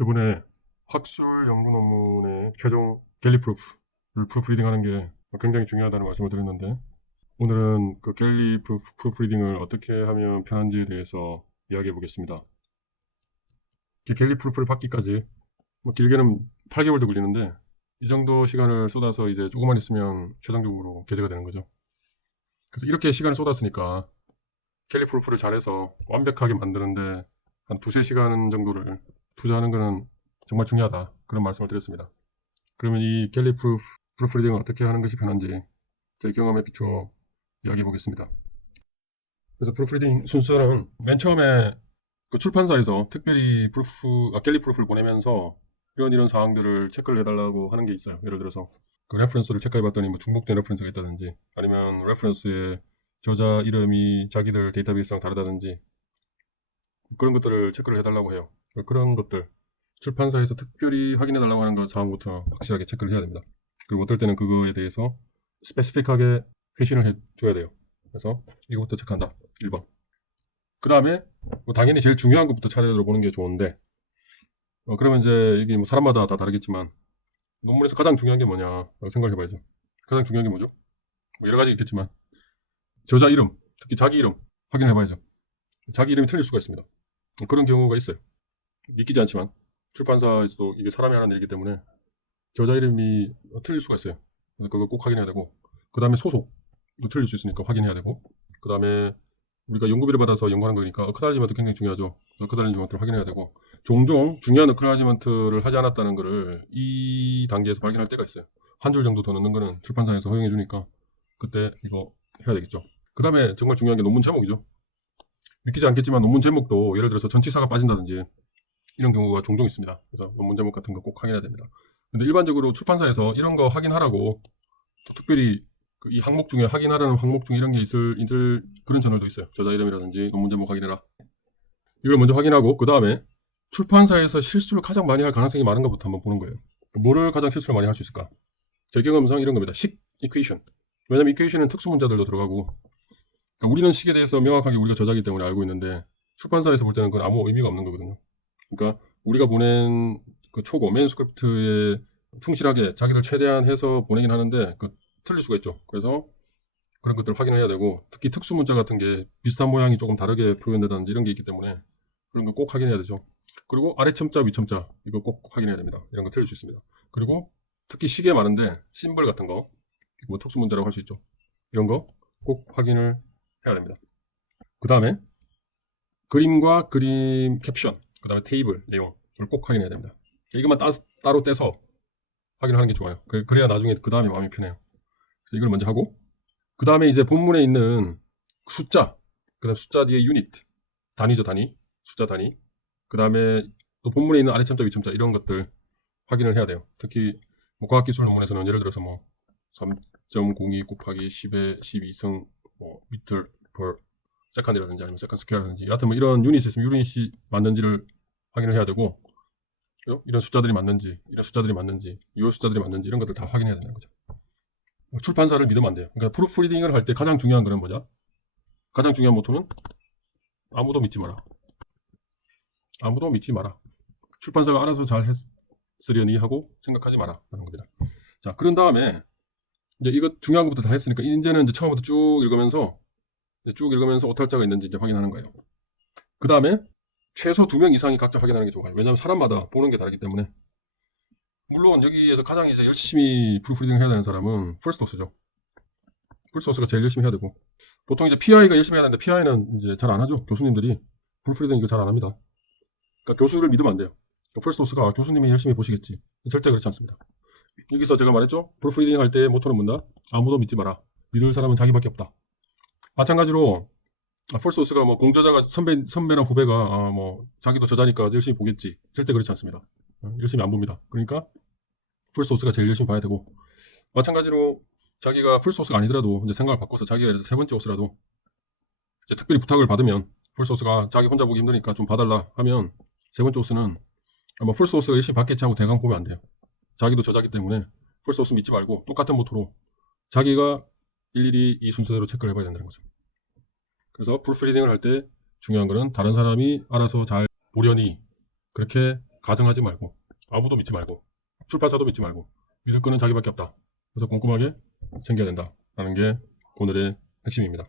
이번에 학술 연구 논문의 최종 갤리 프루프를 프루프리딩하는 게 굉장히 중요하다는 말씀을 드렸는데, 오늘은 그 갤리 프루프리딩을 어떻게 하면 편한지에 대해서 이야기해 보겠습니다. 갤리 프루프를 받기까지 길게는 8개월도 걸리는데, 이 정도 시간을 쏟아서 이제 조금만 있으면 최종적으로 게재가 되는 거죠. 그래서 이렇게 시간을 쏟았으니까 갤리 프루프를 잘해서 완벽하게 만드는데 한 두세 시간 정도를 투자하는 것은 정말 중요하다, 그런 말씀을 드렸습니다. 그러면 이 갤리 프루프리딩을 어떻게 하는 것이 편한지 제 경험에 비추어 이야기해 보겠습니다. 그래서 프루프리딩 순서는 맨 처음에 그 출판사에서 특별히 갤리 프루프를 보내면서 이런 사항들을 체크를 해달라고 하는 게 있어요. 예를 들어서 그 레퍼런스를 체크해 봤더니 뭐 중복된 레퍼런스가 있다든지, 아니면 레퍼런스의 저자 이름이 자기들 데이터베이스랑 다르다든지, 그런 것들을 체크를 해달라고 해요. 그런 것들 출판사에서 특별히 확인해달라고 하는 것 사항부터 확실하게 체크를 해야 됩니다. 그리고 어떨 때는 그거에 대해서 스페시픽하게 회신을 해줘야 돼요. 그래서 이것부터 체크한다, 1번. 그 다음에 당연히 제일 중요한 것부터 차례대로 보는 게 좋은데, 그러면 이제 이게 뭐 사람마다 다 다르겠지만 논문에서 가장 중요한 게 뭐냐라고 생각을 해봐야죠. 가장 중요한 게 뭐죠? 뭐 여러 가지 있겠지만 저자 이름, 특히 자기 이름 확인해 봐야죠. 자기 이름이 틀릴 수가 있습니다. 그런 경우가 있어요. 믿기지 않지만 출판사에서도 이게 사람이 하는 일이기 때문에 저자 이름이 틀릴 수가 있어요. 그래서 그거 꼭 확인해야 되고, 그 다음에 소속도 틀릴 수 있으니까 확인해야 되고, 그 다음에 우리가 연구비를 받아서 연구하는 거니까 어크달리지먼트 굉장히 중요하죠. 어크달리지먼트를 확인해야 되고, 종종 중요한 어크달리지먼트를 하지 않았다는 것을 이 단계에서 발견할 때가 있어요. 한 줄 정도 더 넣는 거는 출판사에서 허용해 주니까 그때 이거 해야 되겠죠. 그 다음에 정말 중요한 게 논문 제목이죠. 믿기지 않겠지만 논문 제목도 예를 들어서 전치사가 빠진다든지 이런 경우가 종종 있습니다. 그래서 논문 제목 같은 거 꼭 확인해야 됩니다. 근데 일반적으로 출판사에서 이런 거 확인하라고 또 특별히 이 항목 중에 확인하라는 항목 중에 이런 게 있을 그런 저널도 있어요. 저자 이름이라든지 논문 제목 확인해라. 이걸 먼저 확인하고, 그 다음에 출판사에서 실수를 가장 많이 할 가능성이 많은 것부터 한번 보는 거예요. 뭐를 가장 실수를 많이 할 수 있을까? 제 경험상 이런 겁니다. 식 이퀘이션. 왜냐면 이퀘이션은 특수 문자들도 들어가고, 그러니까 우리는 식에 대해서 명확하게 우리가 저자기 때문에 알고 있는데 출판사에서 볼 때는 그건 아무 의미가 없는 거거든요. 그러니까 우리가 보낸 그 초고 맨스크립트에 충실하게 자기들 최대한 해서 보내긴 하는데 틀릴 수가 있죠. 그래서 그런 것들을 확인을 해야 되고, 특히 특수 문자 같은 게 비슷한 모양이 조금 다르게 표현되다든지 이런 게 있기 때문에 그런 거 꼭 확인해야 되죠. 그리고 아래 첨자 위 첨자 이거 꼭 확인해야 됩니다. 이런 거 틀릴 수 있습니다. 그리고 특히 시계 많은데 심벌 같은 거, 뭐 특수 문자라고 할 수 있죠. 이런 거 꼭 확인을 해야 됩니다. 그 다음에 그림과 그림 캡션, 그 다음에 테이블 내용을 꼭 확인해야 됩니다. 이것만 따로 떼서 확인하는 게 좋아요. 그래야 나중에 그 다음에 마음이 편해요. 그래서 이걸 먼저 하고, 그 다음에 이제 본문에 있는 숫자, 그 다음 숫자 뒤에 유닛, 단위죠, 단위, 숫자 단위. 그 다음에 또 본문에 있는 아래 첨자, 위 첨자 이런 것들 확인을 해야 돼요. 특히 뭐 과학기술 논문에서는 예를 들어서 뭐 3.02 곱하기 10의 12승 뭐 미터 per 세컨이라든지 아니면 세컨 스퀘어라든지, 여하튼 뭐 이런 유닛이 있으면 유닛이 맞는지를 확인을 해야 되고, 이런 숫자들이 맞는지, 이런 숫자들이 맞는지, 이 숫자들이 맞는지 이런 것들 다 확인해야 된다는 거죠. 출판사를 믿으면 안 돼요. 그러니까 프루프리딩을 할 때 가장 중요한 거는 뭐죠? 가장 중요한 모토는 아무도 믿지 마라. 아무도 믿지 마라. 출판사가 알아서 잘 했으려니 하고 생각하지 마라 라는 겁니다. 자, 그런 다음에 이제 이거 중요한 것부터 다 했으니까 이제는 이제 처음부터 쭉 읽으면서 오탈자가 있는지 이제 확인하는 거예요. 그 다음에 최소 2명 이상이 각자 확인하는 게 좋아요. 왜냐하면 사람마다 보는 게 다르기 때문에. 물론 여기에서 가장 이제 열심히 프루프리딩 해야 되는 사람은 풀소스죠. 풀소스가 제일 열심히 해야 되고, 보통 이제 PI가 열심히 해야 되는데 PI는 이제 잘 안 하죠. 교수님들이 프루프리딩 이거 잘 안 합니다. 그러니까 교수를 믿으면 안 돼요. 풀소스가 교수님이 열심히 보시겠지. 절대 그렇지 않습니다. 여기서 제가 말했죠. 프루프리딩 할 때 모토는 뭔다? 아무도 믿지 마라. 믿을 사람은 자기밖에 없다. 마찬가지로 풀소스가 뭐 공저자가 선배나 후배가 뭐 자기도 저자니까 열심히 보겠지. 절대 그렇지 않습니다. 열심히 안 봅니다. 그러니까 풀소스가 제일 열심히 봐야 되고, 마찬가지로 자기가 풀소스가 아니더라도 이제 생각을 바꿔서 자기가 이제 세 번째 소스라도 이제 특별히 부탁을 받으면, 풀소스가 자기 혼자 보기 힘드니까 좀 봐달라 하면 세 번째 소스는 뭐 풀소스가 열심히 받겠지 하고 대강 보면 안 돼요. 자기도 저자기 때문에 풀소스 믿지 말고 똑같은 모토로 자기가 일일이 이 순서대로 체크를 해봐야 된다는 거죠. 그래서 프루프리딩을 할 때 중요한 거는 다른 사람이 알아서 잘 보려니 그렇게 가정하지 말고 아무도 믿지 말고 출판사도 믿지 말고 믿을 거는 자기밖에 없다. 그래서 꼼꼼하게 챙겨야 된다라는 게 오늘의 핵심입니다.